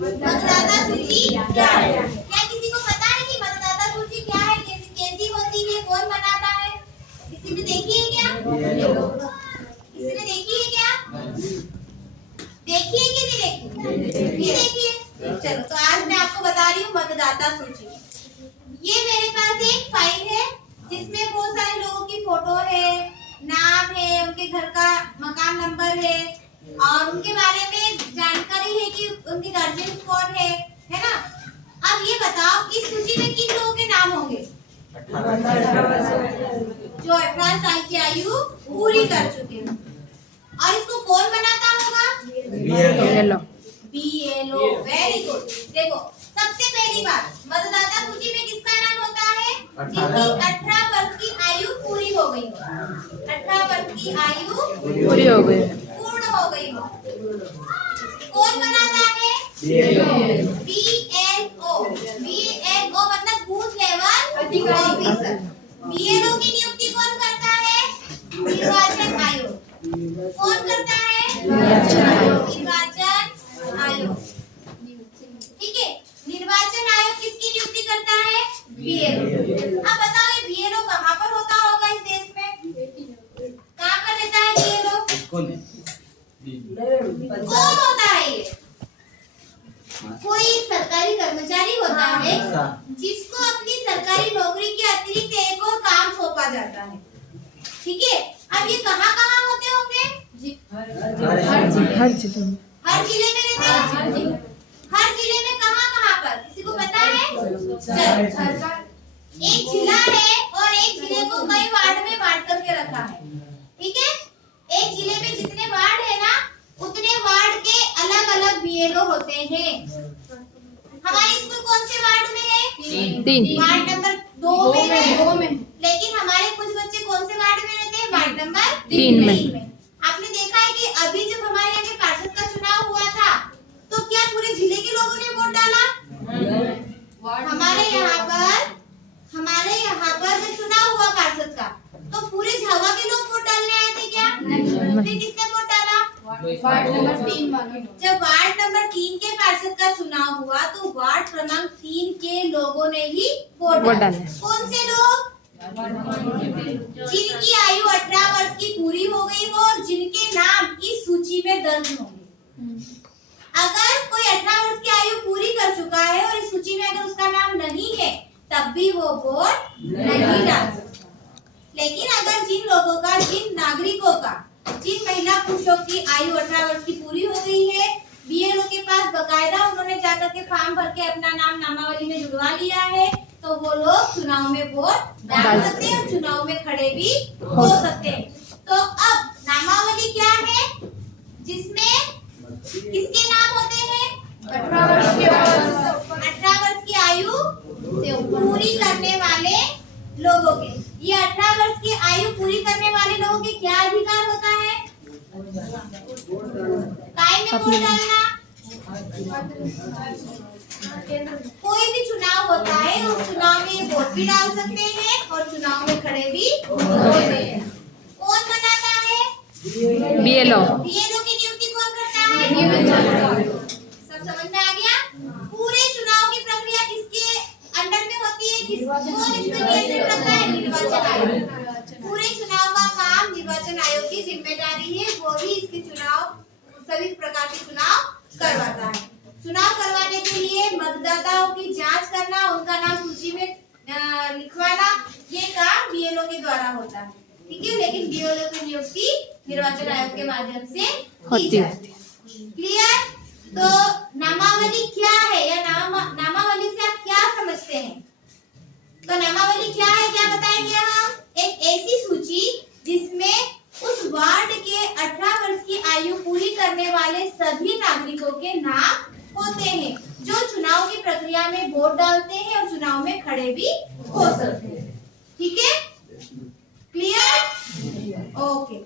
मतदाता सूची क्या है? क्या किसी को पता है कि मतदाता सूची क्या है, कैसी होती है, कौन बनाता है? किसी ने देखी है क्या? किसी ने देखी है क्या? देखी है कि नहीं देखी? नहीं देखी है। चलो तो आज मैं आपको बता रही हूँ मतदाता सूची। ये मेरे पास एक फाइल है जिसमें बहुत सारे लोगों की फोटो है, नाम है, उनके घर का मकान नंबर है और उनके बारे में जानकारी है कि उनके गार्जियन कौन है ना? अब ये बताओ इस सूची में किन लोगों के नाम होंगे जो 18 साल की आयु पूरी कर चुके हैं? और इसको कौन बनाता होगा? BLO। Very good. देखो सबसे पहली बात, मतदाता सूची में किसका नाम होता है? जिनकी 18 वर्ष की आयु पूरी हो गई हो। 18 वर्ष की आयु पूरी हो गई, पूर्ण हो गई हो। कौन बनाता है? BLO। BLO मतलब बूथ लेवल ऑफिसर। BLO की नियुक्ति कौन करता है? निर्वाचन आयोग। कौन करता है? निर्वाचन आयोग। ठीक है, निर्वाचन आयोग किसकी नियुक्ति करता है? BLO। अब बताओ ये BLO कहाँ पर होता होगा इस देश में? कहाँ पर रहता है BLO? कौन होता है ये? कोई सरकारी कर्मचारी होता है जिसको अपनी सरकारी नौकरी के अतिरिक्त एक और काम सौंपा जाता है। ठीक है, अब ये कहाँ होते होंगे? हर जिले में। हर जिले में रहते हैं। हर जिले में कहाँ पर किसी को पता है? एक जिला है और एक जिले को कई वार्ड में बांट करके रखा है। ठीक है, एक जिले में जितने वार्ड है ना उतने वार्ड के अलग अलग BLO होते हैं। हमारे स्कूल कौन से वार्ड में है? 3। वार्ड नंबर 2 में है। लेकिन हमारे कुछ बच्चे कौन से वार्ड में रहते हैं? वार्ड नंबर 3 में। आपने देखा है कि अभी जब हमारे यहाँ के पार्षद का चुनाव हुआ था तो क्या पूरे जिले के लोगों ने वोट डाला? हमारे यहाँ पर जब चुनाव हुआ पार्षद का तो पूरे झावा के लोग वोट डालने आए थे क्या? फिर किसने वोट डाला? वार्ड नंबर 3 वाले। जब वार्ड नंबर 3 के पार्षद का चुनाव हुआ तो वार्ड क्रमांक 3 के लोगों ने ही वोट डाला। कौन से लोग? जिनकी आयु 18 वर्ष की पूरी हो गई हो और जिनके नाम इस सूची में दर्ज होंगे। अगर कोई 18 वर्ष की आयु पूरी कर चुका है और इस सूची में अगर उसका नाम नहीं है तब भी वो वोट नहीं डाल सकता। लेकिन अगर जिन नागरिकों का, जिन महिला पुरुषों की आयु 18 वर्ष की पूरी हो गई है, BLO के पास बकायदा उन्होंने जाकर के फॉर्म भर के अपना नाम नामावली में जुड़वा लिया है तो वो लोग चुनाव में वोट डाल सकते हैं और चुनाव में खड़े भी हो सकते हैं। तो अब नामावली क्या है जिसमें किसके नाम होते हैं? 18 वर्ष की आयु से पूरी करने वाले लोगों के। ये 18 वर्ष की आयु पूरी करने वाले लोगों के क्या अधिकार होता है? टाइम में वोट डालना। कोई भी चुनाव होता है उस चुनाव में वोट भी डाल सकते हैं और चुनाव में खड़े भी हो सकते हैं। कौन बनाता है? BLO। BLO की नियुक्ति कौन करता है? सब समझ में आ गया? पूरे चुनाव की प्रक्रिया किसके अंडर में होती है? कौन इस पर नियंत्रण रखता है? निर्वाचन आयोग। पूरे चुनाव का काम निर्वाचन आयोग की जिम्मेदारी है। वो ही इसके सभी प्रकार के चुनाव करवाता है। चुनाव करवाने के लिए मतदाताओं की जांच करना, उनका नाम सूची में लिखवाना, ये काम BLO के द्वारा होता है। ठीक है, लेकिन BLO की नियुक्ति निर्वाचन आयोग के माध्यम से होती है। क्लियर? तो नामावली क्या है या नामावली से आप क्या समझते हैं? तो नामावली क्या है, क्या बताएंगे हम? एक ऐसी सूची जिसमें उस वार्ड के 18 वर्ष की आयु पूरी करने वाले सभी नागरिकों के नाम होते हैं जो चुनाव की प्रक्रिया में वोट डालते हैं और चुनाव में खड़े भी हो सकते हैं। ठीक है, क्लियर? ओके।